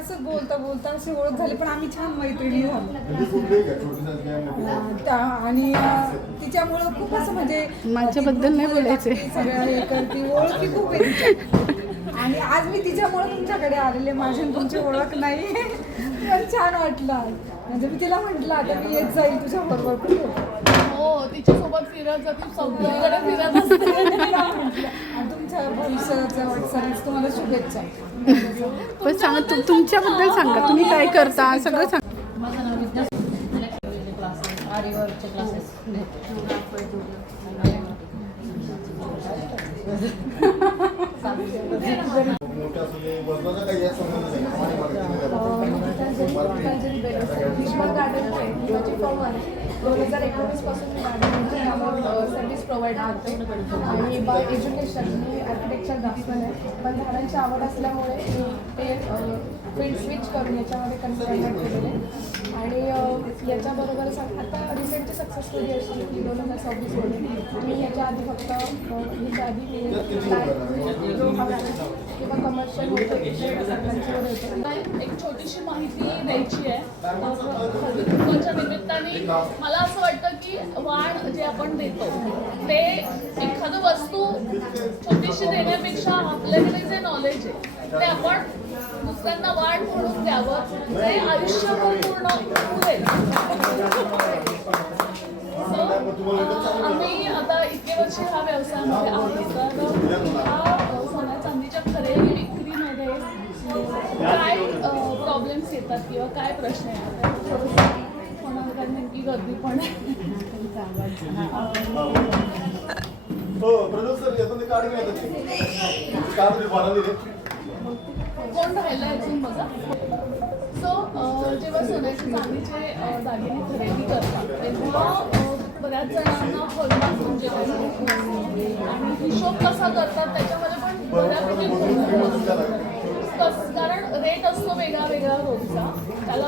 असं बोलता बोलता अशी ओळख झाली, पण आम्ही छान मैत्रिणी झालो. आणि तिच्यामुळं खूप असं म्हणजे माझ्याबद्दल नाही बोलायचे, सगळं हे करते, ओळखी खूप आहे तिच्या. आणि आज मी तिच्यामुळे तुमच्याकडे आलेले, माझी तुमची ओळख नाही. पण छान वाटलं, म्हणजे मी तिला म्हटलं आता मी येत जाईल तुझ्या बरोबर कुठे. हो, तिच्यासोबत फिरत जाते, सगळीकडे फिरत असते. आणि तुमच्या भविष्याच्या वाटचालीस तुम्हाला शुभेच्छा. पण सांगा तुमच्याबद्दल सांगा, तुम्ही काय करता सगळं सांगा. माझं नाव विद्या, क्लासेस आरीवर्कचे क्लासेस विश्वास गार्डन आहे, माझी फॉर्म आहे. 2019 पासून मी गार्डन सर्व्हिस प्रोव्हाइड करते. आणि बाय एज्युकेशन मी आर्किटेक्चर ड्राफ्टमॅन आहे, पण झाडांची आवड असल्यामुळे मी ते फील्ड स्विच करून याच्यामध्ये कन्वर्ट केलेले. आणि याच्याबरोबरच आता रिसेंटची सक्सेस स्टोरी अशी की 2026मध्ये मी याच्या आधी फक्त ह्याच्या आधी किंवा कमर्शियल होतं. एक छोटीशी माहिती द्यायची आहे. हळदीकुंकवाच्या निमित्ताने मला असं वाटतं की वाण जे आपण देतो ते एखादं वस्तू छोटीशी देण्यापेक्षा आपल्याकडे जे नॉलेज आहे ते आपण दुसऱ्यांना वाण म्हणून द्यावं, ते आयुष्यभर पूर्ण पुरेल. आम्ही आता इतके वर्ष ह्या व्यवसायामध्ये आहोत, तर ह्या सोन्या चांदीच्या खरेदी विक्रीमध्ये काय प्रॉब्लेम्स येतात किंवा काय प्रश्न येतात, कोणाकडे नेमकी गर्दी पण कोण राहिलं अजून बघा. सो जेव्हा सोन्याचे चांदीचे दागिने खरेदी करतात तेव्हा बऱ्याच जणांना हॉलमार्क म्हणजे आणि हिशोब कसा करतात त्याच्यामध्ये पण बऱ्यापैकी कारण रेट असतो वेगळा वेगळा रोजचा, त्याला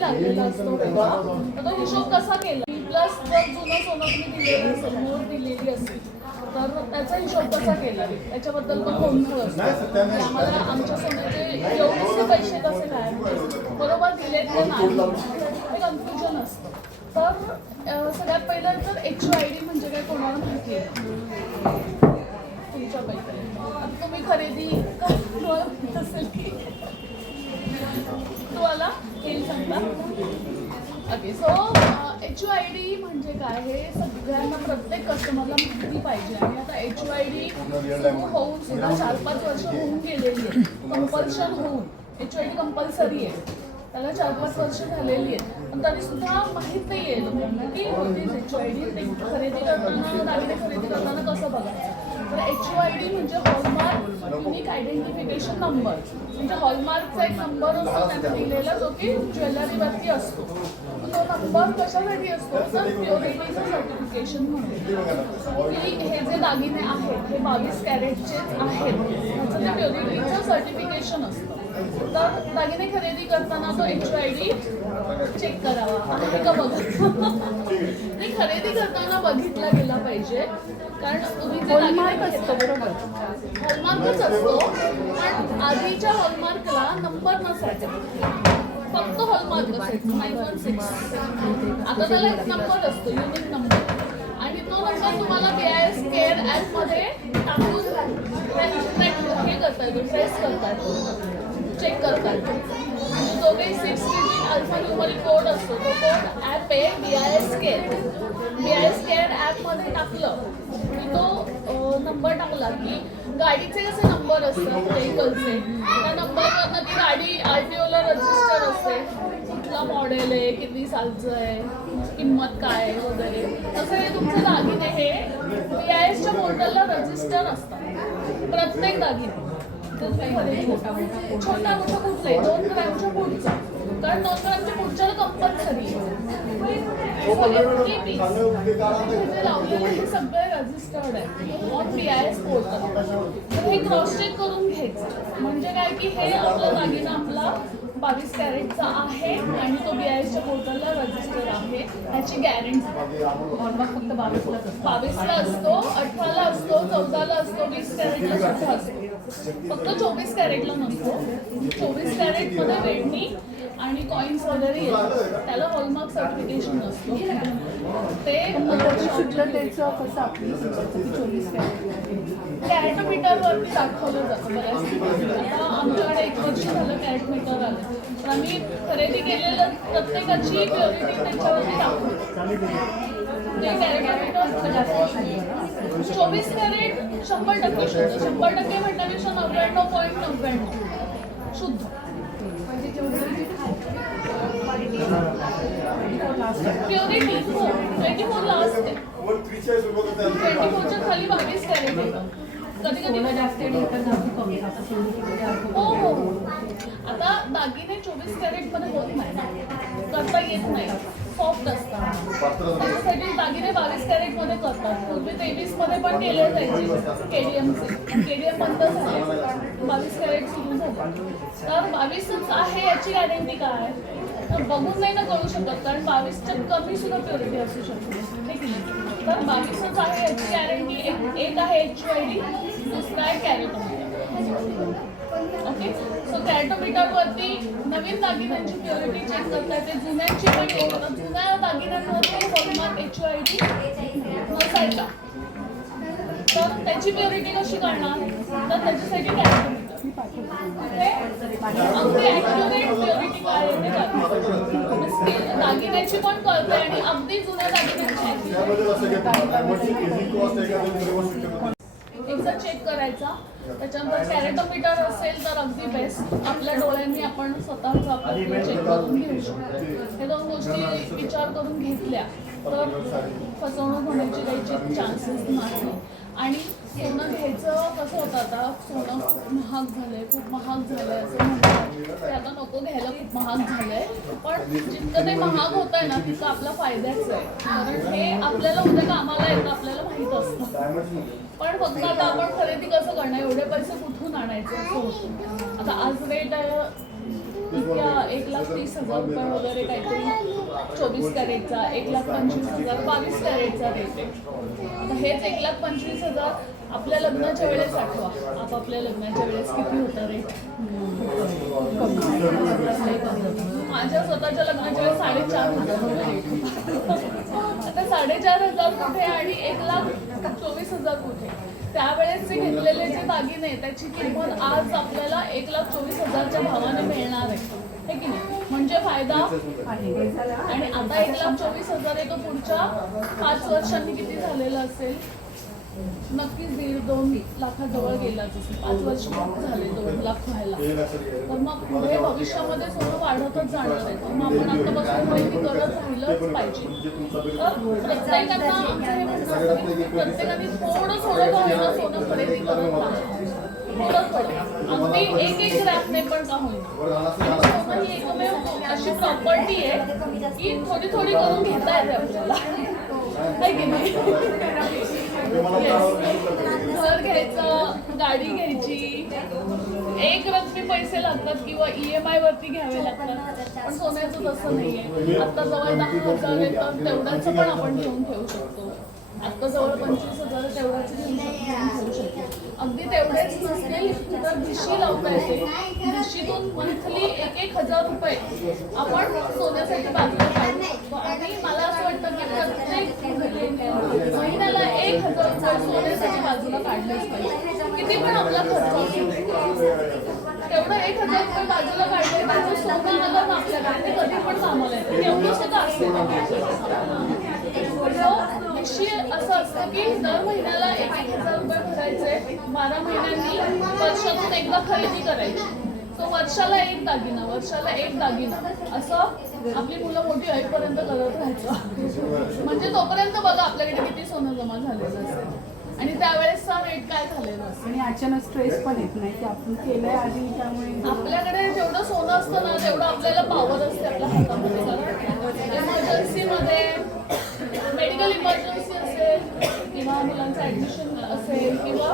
लागलेला असतो वेगळा, तर तो हिशोब कसा केला. प्लस जर जुनं सोनं तुम्ही दिलेलं असेल, मोड दिलेली असेल, तर त्याचा हिशोब कसा केला त्याच्याबद्दल पण गोंधळ असतो. आम्हाला आमच्या सोन्याचे एवढेच पैसे कसे काय बरोबर दिले ते नाही, हे कन्फ्युजन असतं. तर सगळ्यात पहिलं तर HYD म्हणजे काय कोणाला माहिती आहे तुमच्यापैकी? आता तुम्ही खरेदी असेल की तुम्हाला येईल सांगता. ओके, सो HYD म्हणजे काय हे सगळ्यांना प्रत्येक कस्टमरला माहिती पाहिजे. आणि आता HYD सुरू होऊन सुद्धा 4-5 वर्ष होऊन गेलेली आहे, कंपल्शन होऊन. HYD कंपल्सरी आहे, त्याला 4-5 वर्ष झालेली आहेत, पण तरी सुद्धा माहीत नाही आहे की होतीच HYD. ते खरेदी करताना, दागिने खरेदी करताना कसं बघायचं. तर HYD म्हणजे हॉलमार्क युनिक आयडेंटिफिकेशन नंबर, म्हणजे हॉलमार्कचा एक नंबर असतो त्यांना दिलेला, जो की ज्वेलरीवरती असतो. तो नंबर कशासाठी असतो तर प्युरिटीचं सर्टिफिकेशन म्हणून की हे जे दागिने आहेत हे 22 कॅरेटचेच आहेत, ह्याचं ते प्युरिटीचं सर्टिफिकेशन असतं. तर दागिने खरेदी करताना तो HYD चेक करावा आहे का बघा. ते खरेदी करताना बघितला गेला पाहिजे, कारण तुम्ही जे हॉलमार्क असतो बरोबर, हॉलमार्कच असतो, पण आधीच्या हॉलमार्कला नंबर नसायचा, फक्त हॉलमार्क असायचं 916. आता त्याला एक नंबर असतो, युनिक नंबर, आणि तो नंबर तुम्हाला BIS केअर ॲपमध्ये टाकून हे करता येतो, ट्रेस करता येतो, चेक करता येतो. जो काही 6 डिजिट अल्फान्यूमरिक कोड असतो तो कोड ॲप आहे BIS केअर ॲपमध्ये टाकलं की तो नंबर टाकला की गाडीचे कसे नंबर असतात व्हेकलचे, त्या नंबरवरनं ती गाडी RTOला रजिस्टर असते, कुठला मॉडेल आहे, किती सालचं आहे, किंमत काय आहे वगैरे. तसं हे तुमचे दागिने हे BISच्या पोर्टलला रजिस्टर असतात, प्रत्येक दागिने. छोटा मोठा कुठलाही 2 ग्रॅमच्या पुढचा, कारण 2 ग्रॅमच्या पुढच्याला कंपल्सरी जे लावलेले हे सगळे रजिस्टर्ड आहे ऑन BIS पोर्टल. तर हे क्रॉस चेक करून घ्यायचं, म्हणजे काय की हे आपला दागिना आपला 22 कॅरेटचा आहे आणि तो BISच्या पोर्टलला रजिस्टर आहे. ह्याची गॅरंटी हॉलमार्क फक्त 22लाच असतो. 22ला असतो, 18ला असतो, 14ला असतो, 20 कॅरेटला सुद्धा असतो. फक्त 24 कॅरेटला नसतो. 24 कॅरेटमध्ये वेडणी आणि कॉइन्स वगैरे येतात, त्याला हॉलमार्क सर्टिफिकेशन नसतो. ते शुद्धतेचं कसं आपली 24 कॅरेट मीटरवरती दाखवलं जातं बऱ्याच. आता आमच्याकडे 1 वर्ष झालं कॅरेट मीटर आलं, तर आम्ही खरेदी केलेलं प्रत्येकाची प्युरिटी त्याच्यावरती दाखवतो. ते कॅरेट मीटर 24 कॅरेट 100% शुद्ध, 100% म्हणण्यापेक्षा 99.99 शुद्ध. प्युरिटी 24 लास्ट आहे. 24च्या खाली 22 कॅरेट येतं. कधी कधी जास्त आणि इतर जास्त कमी आता सिंधुदुर्ग हो हो. आता दागिने 24 कॅरेटमध्ये होत नाही, करता येत नाही, सॉफ्ट असतात. त्याच्यासाठी दागिने 22 कॅरेटमध्ये करतात. पूर्वी 23मध्ये पण केले जायचे KDMचे. KDM बंद झाले, 22 कॅरेट सुरू झाले. तर 22च आहे याची गॅरंटी काय? तर बघून नाही ना कळू शकत, कारण 22च्या कमी सुद्धा प्युरिटी असू शकते, ठीक आहे. तर 22च आहे याची गॅरंटी. एक आहे HUID, दुसरा आहे कॅरेटोमीटर. ओके, सो कॅरेटोमीटरवरती नवीन दागिन्यांची प्युरिटी चेक करता येते, जुन्यांची पण येते. जुन्या दागिन्यांवरती हॉलमार्क HUID नसायचा, तर त्याची प्युरिटी कशी करणार? तर त्याच्यासाठी कॅरेटोमीटर अगदी ॲक्युरेट प्युरिटी काय येते दागिन्याची पण कळते आणि अगदी जुन्या दागिन्यांची एकदा चेक करायचा. त्याच्यानंतर कॅरेटोमीटर असेल तर अगदी बेस्ट. आपल्या डोळ्यांनी आपण स्वतःच आपलं चेक करून घेऊ शकतो. हे 2 गोष्टी विचार करून घेतल्या तर फसवणूक होण्याची काही चान्सेस नाही. आणि सोनं घ्यायचं कसं होतं, आता सोनं महाग झालंय, खूप महाग झालंय असं म्हणतात. ते आता नको घ्यायला, खूप महाग झालंय. पण जितकं ते महाग होत आहे ना तितकं आपला फायद्याच आहे, कारण हे आपल्याला उद्या कामाला येतं, आपल्याला माहीत असतं. पण फक्त आता आपण खरेदी कसं करणार, एवढे पैसे कुठून आणायचे असं होतं. आता आज रेट आहे इतक्या 1,30,000 रुपये वगैरे काहीतरी 24 कॅरेटचा, 1,25,000 22 कॅरेटचा रेट आहे. आता हेच 1,25,000 आपल्या लग्नाच्या वेळेस आठवा, आपापल्या लग्नाच्या वेळेस किती होतं रेट. माझ्या स्वतःच्या लग्नाच्या वेळेस 4,500 रुपये. आता 4,500 कुठे आणि 1,24,000 कुठे. त्यावेळेस जे घेतलेले जे दागिने त्याची किंमत आज आपल्याला 1,24,000च्या भावाने मिळणार आहे की नाही, म्हणजे फायदा आहे. आणि आता 1,24,000 आहे, तो पुढच्या 5 वर्षांनी किती झालेला असेल? नक्कीच 1.5-2 लाखाजवळ गेलाच असेल. 5 वर्ष खूप झाले 2 लाख व्हायला. तर मग पुढे भविष्यामध्ये सोनं वाढतच जाणार आहे. तर मग आपण आतापासून खरेदी करत राहिलंच पाहिजे. तर प्रत्येकाला आमचं हे म्हणणं असतं की प्रत्येकाने थोडं थोडं का होईना सोनं खरेदी करत राहा. थोडं थोडं, अगदी 1-1 ग्रॅमने पण का होईना. सोनं ही एकमेव अशी प्रॉपर्टी आहे की थोडी थोडी करून घेता येते आपल्याला, आहे की नाही. घर घ्यायचं, गाडी घ्यायची, एक रकमी पैसे लागतात किंवा EMI वरती घ्यावे लागतात. पण सोन्याचं तसं नाहीये. आता जवळ 10,000 आहे तर तेवढ्याचं पण आपण घेऊन ठेवू शकतो. आता जवळ 25,000 तेवढ्याचं घेऊन ठेवू शकतो. अगदी तेवढेच नसतील तर भिशी लावता येते. भिशीतून मंथली 1,000 रुपये आपण सोन्यासाठी बाजूला काढू शकतो. आणि मला असं वाटतं की प्रत्येक महिन्याला 1,000 रुपये सोन्यासाठी बाजूला काढलेच पाहिजे. किती पण आपला खर्च असू तेवढं 1,000 रुपये बाजूला काढले, त्याचं सोनं आलं ना आपल्याकडे, ते कधी पण कामाला येतं. एवढं सुद्धा असतं. निश्चित असं असतं की दर महिन्याला 1,000 रुपये भरायचे, 12 महिन्यांनी वर्षातून एकदा खरेदी करायची. तो वर्षाला एक दागिना, वर्षाला एक दागिना, असं आपली मुलं मोठी होईपर्यंत करत राहायचं. म्हणजे तोपर्यंत बघा आपल्याकडे किती सोनं जमा झालेलं असेल आणि त्यावेळेसचा रेट काय झालेला असेल. आणि अचानक स्ट्रेस पण येत नाही की आपण केलंय आधी, त्यामुळे आपल्याकडे जेवढं सोनं असतं ना तेवढं आपल्याला पॉवर असते आपल्या हातामध्ये. कारण इमर्जन्सीमध्ये, मेडिकल इमर्जन्सी असेल किंवा मुलांचं ॲडमिशन असेल किंवा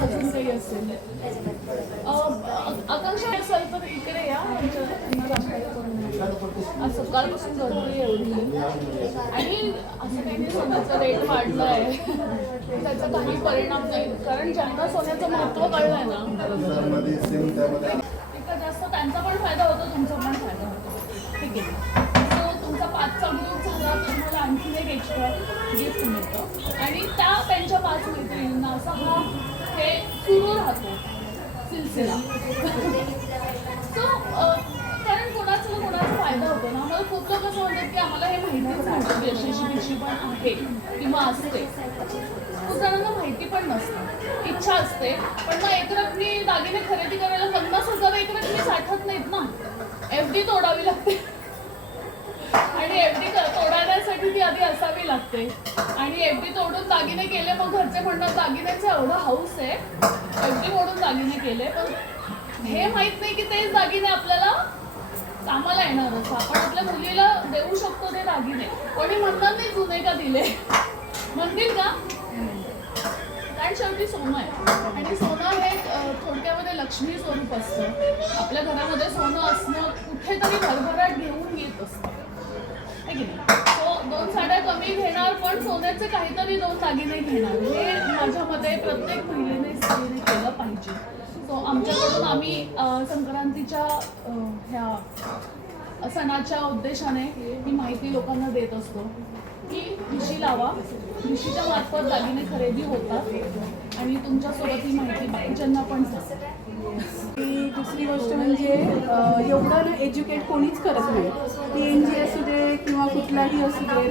अजून काही असेल, आकांक्षा असेल तर इकडे या. आज सकाळपासून गर्दी एवढी आणि असं काही नाही सोन्याचा रेट वाढला आहे त्याचा काही परिणाम नाही कारण ज्यांना सोन्याचं महत्त्व कळलंय ना इतका जास्त त्यांचा पण फायदा होतो तुमचा पण फायदा होतो ठीक आहे सो तुमचा 5चा ग्रुप झाला तर तुम्हाला आणखीन एक एक्स्ट्रा गिफ्ट मिळतं आणि त्या त्यांच्या 5 मैत्रिणींना असं हा हे सुरू राहतो सिलसिला सो कारण कोणाचा ना कोणाचा फायदा होतो ना आम्हाला खूप लोक असं म्हणतात की आम्हाला हे माहितीच नसतं की अशी पिशी पण आहे किंवा असते खूप जणांना माहिती पण नसतं इच्छा असते पण मग एकरकमी दागिने खरेदी करायला 50,000 एकरकमी साठत नाहीत ना FD तोडावी लागते आणि FD तोडण्यासाठी ती आधी असावी लागते आणि FD तोडून दागिने केले मग घरचे म्हणतात दागिन्याचं एवढं हाऊस आहे FD मोडून दागिने केले पण हे माहित नाही की तेच दागिने आपल्याला कामाला येणारच आपण आपल्या मुलीला देऊ शकतो ते दागिने कोणी म्हणणार नाही जुने का दिले म्हणतील का कारण शेवटी सोनं आहे आणि सोनं हे थोडक्यामध्ये लक्ष्मी स्वरूप असतं आपल्या घरामध्ये सोनं असणं कुठेतरी भरभराट घेऊन येत असतं आहे की नाही सो 2 साड्या कमी घेणार पण सोन्याचे काहीतरी 2 दागिने घेणार हे माझ्या मते प्रत्येक महिलेने स्त्रीने केलं पाहिजे सो आमच्याकडून आम्ही संक्रांतीच्या ह्या सणाच्या उद्देशाने ही माहिती लोकांना देत असतो की भिशी लावा भिशीच्या मार्फत दागिने खरेदी होतात आणि तुमच्यासोबत ही माहिती बाकीच्यांना पण सांगा आणि दुसरी गोष्ट म्हणजे एवढं ना एज्युकेट कोणीच करत नाही PNG असू दे किंवा कुठलाही असू दे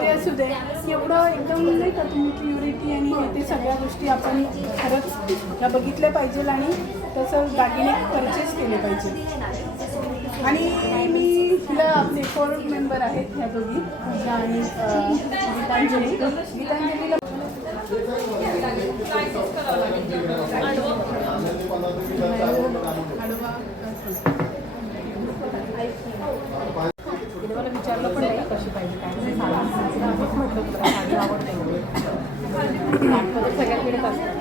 ते असू दे एवढं एकदम नाही का तुम्ही प्युरिटी आणि हे ते सगळ्या गोष्टी आपण खरंच ह्या बघितल्या पाहिजे आणि तसं दागिने परचेस केले पाहिजे आणि मी हिला आपले 4 मेंबर आहेत ह्या दोघी आणि गीतांजलीला मला विचारलं पण नाही कशी पाहिजे काय नाही म्हटलं तुला साडी आवडते सगळ्यात मिळत असतात